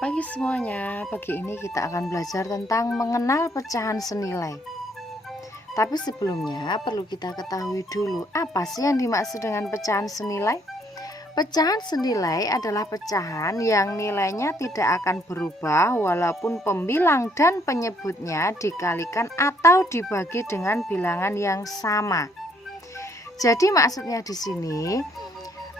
Pagi semuanya, pagi ini kita akan belajar tentang mengenal pecahan senilai. Tapi sebelumnya perlu kita ketahui dulu apa sih yang dimaksud dengan pecahan senilai? Pecahan senilai adalah pecahan yang nilainya tidak akan berubah walaupun pembilang dan penyebutnya dikalikan atau dibagi dengan bilangan yang sama. Jadi maksudnya di sini,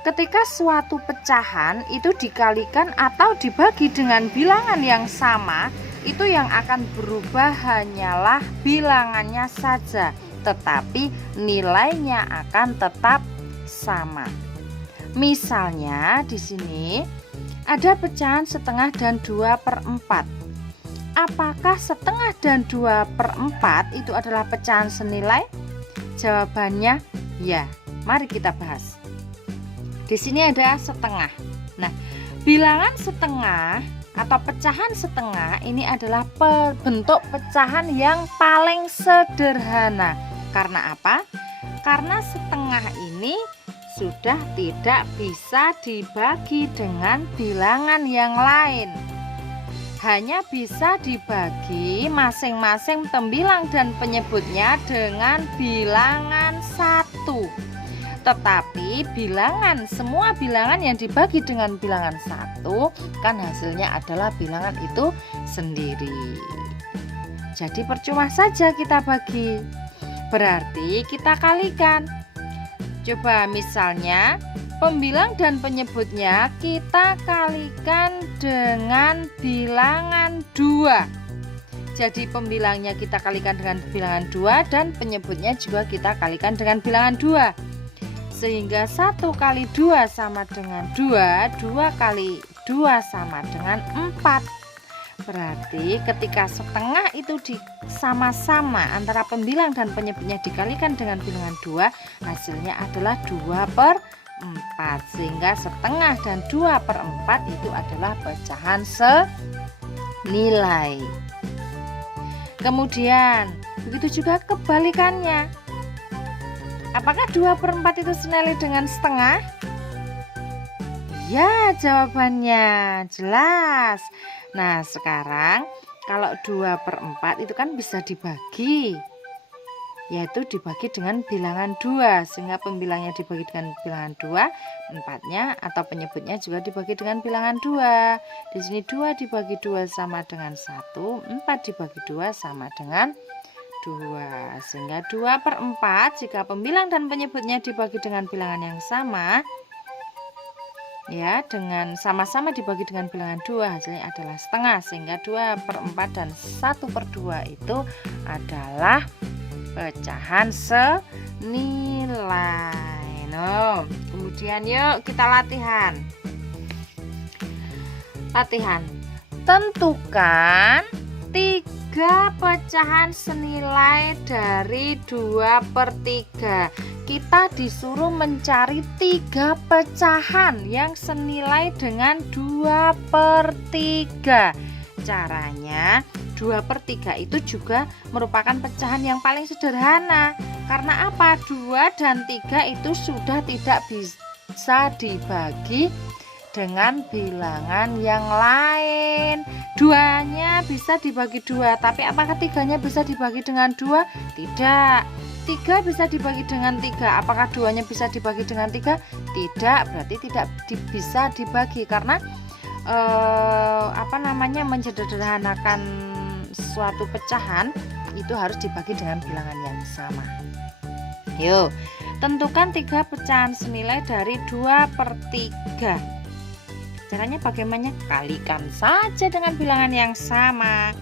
ketika suatu pecahan itu dikalikan atau dibagi dengan bilangan yang sama, itu yang akan berubah hanyalah bilangannya saja, tetapi nilainya akan tetap sama. Misalnya di sini ada pecahan setengah dan 2/4. Apakah setengah dan 2/4 itu adalah pecahan senilai? Jawabannya ya. Mari kita bahas. Di sini ada setengah. Nah, bilangan setengah atau pecahan setengah ini adalah bentuk pecahan yang paling sederhana. Karena apa? Karena setengah ini sudah tidak bisa dibagi dengan bilangan yang lain. Hanya bisa dibagi masing-masing tembilang dan penyebutnya dengan bilangan 1. Tetapi semua bilangan yang dibagi dengan bilangan 1 kan hasilnya adalah bilangan itu sendiri. Jadi percuma saja kita bagi. Berarti kita kalikan. Coba misalnya pembilang dan penyebutnya kita kalikan dengan bilangan 2. Jadi pembilangnya kita kalikan dengan bilangan 2 dan penyebutnya juga kita kalikan dengan bilangan 2. Sehingga 1 kali 2 sama dengan 2, 2 kali 2 sama dengan 4. Berarti ketika setengah itu sama-sama antara pembilang dan penyebutnya dikalikan dengan bilangan 2, hasilnya adalah 2/4. Sehingga setengah dan 2/4 itu adalah pecahan senilai. Kemudian begitu juga kebalikannya. Apakah 2/4 itu senilai dengan setengah? Ya, jawabannya jelas. Nah, sekarang kalau 2/4 itu kan bisa dibagi, yaitu dibagi dengan bilangan 2, sehingga pembilangnya dibagi dengan bilangan 2, empatnya atau penyebutnya juga dibagi dengan bilangan 2. Di sini 2 dibagi 2 sama dengan 1, 4 dibagi 2 sama dengan 2. Sehingga 2/4 jika pembilang dan penyebutnya dibagi dengan bilangan yang sama, ya, dengan sama-sama dibagi dengan bilangan 2, hasilnya adalah setengah. Sehingga 2/4 dan 1/2 itu adalah pecahan senilai. Nah, kemudian yuk kita latihan. Tentukan 3 pecahan senilai dari 2/3. Kita disuruh mencari 3 pecahan yang senilai dengan 2/3. Caranya 2/3 itu juga merupakan pecahan yang paling sederhana. Karena apa? 2 dan 3 itu sudah tidak bisa dibagi dengan bilangan yang lain. 2-nya bisa dibagi 2, tapi apakah 3-nya bisa dibagi dengan 2? Tidak. 3 bisa dibagi dengan 3, apakah 2-nya bisa dibagi dengan 3? Tidak, berarti tidak bisa dibagi karena menyederhanakan suatu pecahan itu harus dibagi dengan bilangan yang sama. Yuk, tentukan 3 pecahan senilai dari 2/3. Caranya bagaimana? Kalikan saja dengan bilangan yang sama.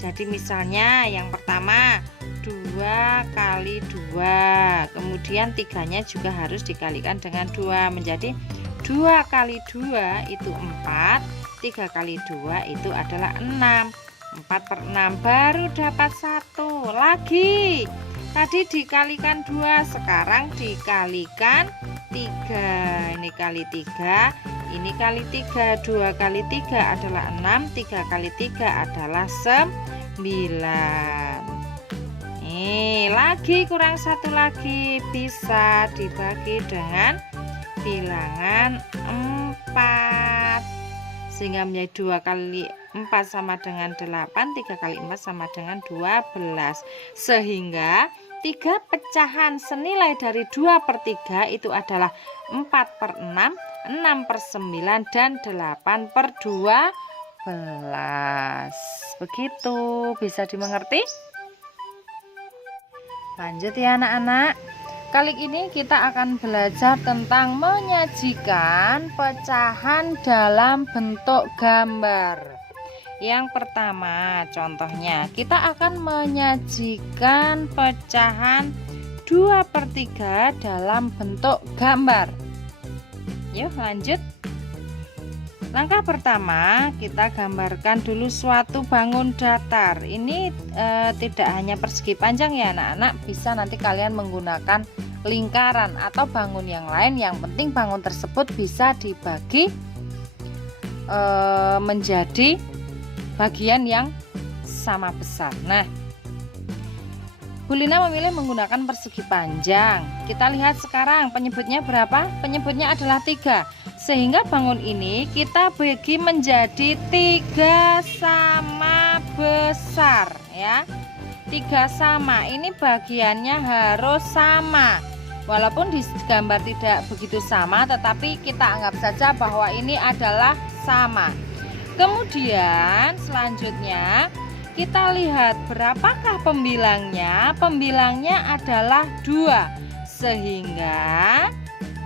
Jadi misalnya yang pertama 2 kali 2, kemudian 3-nya juga harus dikalikan dengan 2, menjadi 2 kali 2 itu 4, 3 kali 2 itu adalah 6. 4/6 baru dapat 1 lagi. Tadi dikalikan 2, sekarang dikalikan 3. Ini kali 3, ini kali 3. 2 kali 3 adalah 6, 3 kali 3 adalah 9. Lagi kurang 1 lagi, bisa dibagi dengan bilangan 4. sehingga menjadi 2 kali 4 sama dengan 8, 3 kali 4 sama dengan 12. Sehingga 3 pecahan senilai dari 2/3 itu adalah 4/6, 6/9, dan 8/12. Begitu, bisa dimengerti? Lanjut ya anak-anak. Kali ini kita akan belajar tentang menyajikan pecahan dalam bentuk gambar. Yang pertama, contohnya kita akan menyajikan pecahan 2/3 dalam bentuk gambar. Yuk lanjut. Langkah pertama, kita gambarkan dulu suatu bangun datar. Ini tidak hanya persegi panjang ya anak-anak, bisa nanti kalian menggunakan lingkaran atau bangun yang lain. Yang penting bangun tersebut bisa dibagi menjadi bagian yang sama besar. Nah, Bu Lina memilih menggunakan persegi panjang. Kita lihat sekarang penyebutnya berapa? Penyebutnya adalah 3. Sehingga bangun ini kita bagi menjadi 3 sama besar ya. 3 sama, ini bagiannya harus sama. Walaupun di gambar tidak begitu sama, tetapi kita anggap saja bahwa ini adalah sama. Kemudian selanjutnya kita lihat berapakah pembilangnya. Pembilangnya adalah 2. Sehingga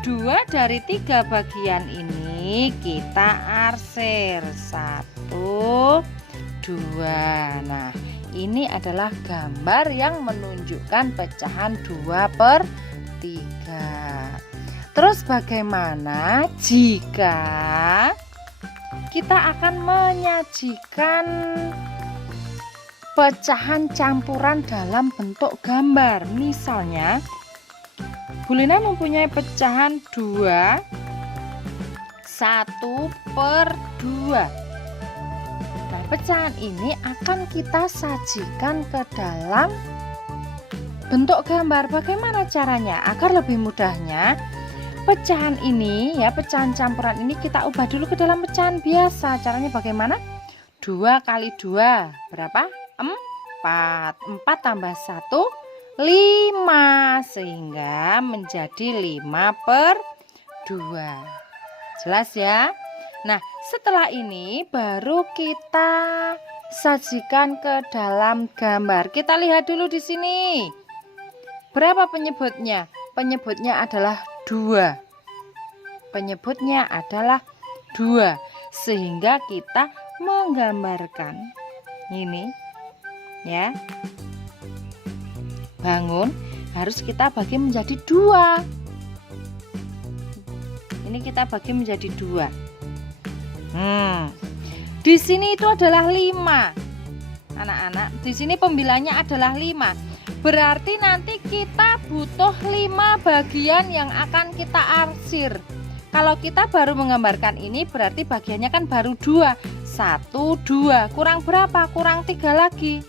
2 dari 3 bagian ini kita arsir 1, 2. Nah, ini adalah gambar yang menunjukkan pecahan 2/3. Terus bagaimana jika kita akan menyajikan pecahan campuran dalam bentuk gambar? Misalnya Bu Lina mempunyai pecahan 2, 1/2. Nah, pecahan ini akan kita sajikan ke dalam bentuk gambar. Bagaimana caranya? Agar lebih mudahnya, pecahan ini ya, pecahan campuran ini kita ubah dulu ke dalam pecahan biasa. Caranya bagaimana? 2 kali 2 berapa? 4. 4 tambah 1 5, sehingga menjadi 5/2. Jelas ya? Nah, setelah ini baru kita sajikan ke dalam gambar. Kita lihat dulu di sini. Berapa penyebutnya? Penyebutnya adalah 2. Penyebutnya adalah 2. Sehingga kita menggambarkan ini ya. Bangun harus kita bagi menjadi 2. Ini kita bagi menjadi 2. Di sini itu adalah 5. Anak-anak, di sini pembilangnya adalah 5. Berarti nanti kita butuh 5 bagian yang akan kita arsir. Kalau kita baru menggambarkan ini berarti bagiannya kan baru 2. 1, 2. Kurang berapa? Kurang 3 lagi.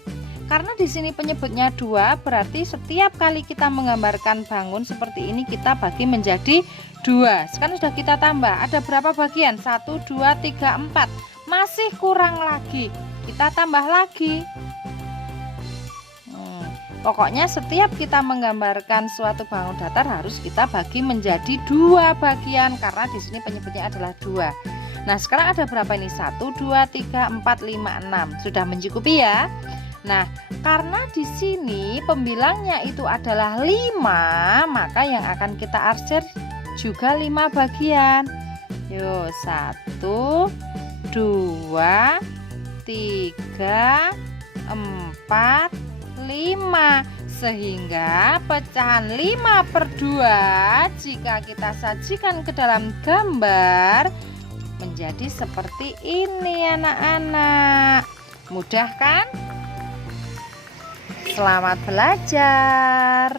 Karena di sini penyebutnya 2, berarti setiap kali kita menggambarkan bangun seperti ini kita bagi menjadi 2. Sekarang sudah kita tambah. Ada berapa bagian? 1, 2, 3, 4. Masih kurang lagi. Kita tambah lagi. Pokoknya setiap kita menggambarkan suatu bangun datar harus kita bagi menjadi 2 bagian, karena di sini penyebutnya adalah 2. Nah, sekarang ada berapa ini? 1, 2, 3, 4, 5, 6. Sudah mencukupi ya? Nah, karena di sini pembilangnya itu adalah 5, maka yang akan kita arsir juga 5 bagian. Yuk, 1, 2, 3, 4, 5. Sehingga pecahan 5/2 jika kita sajikan ke dalam gambar menjadi seperti ini anak-anak. Mudah kan? Selamat belajar.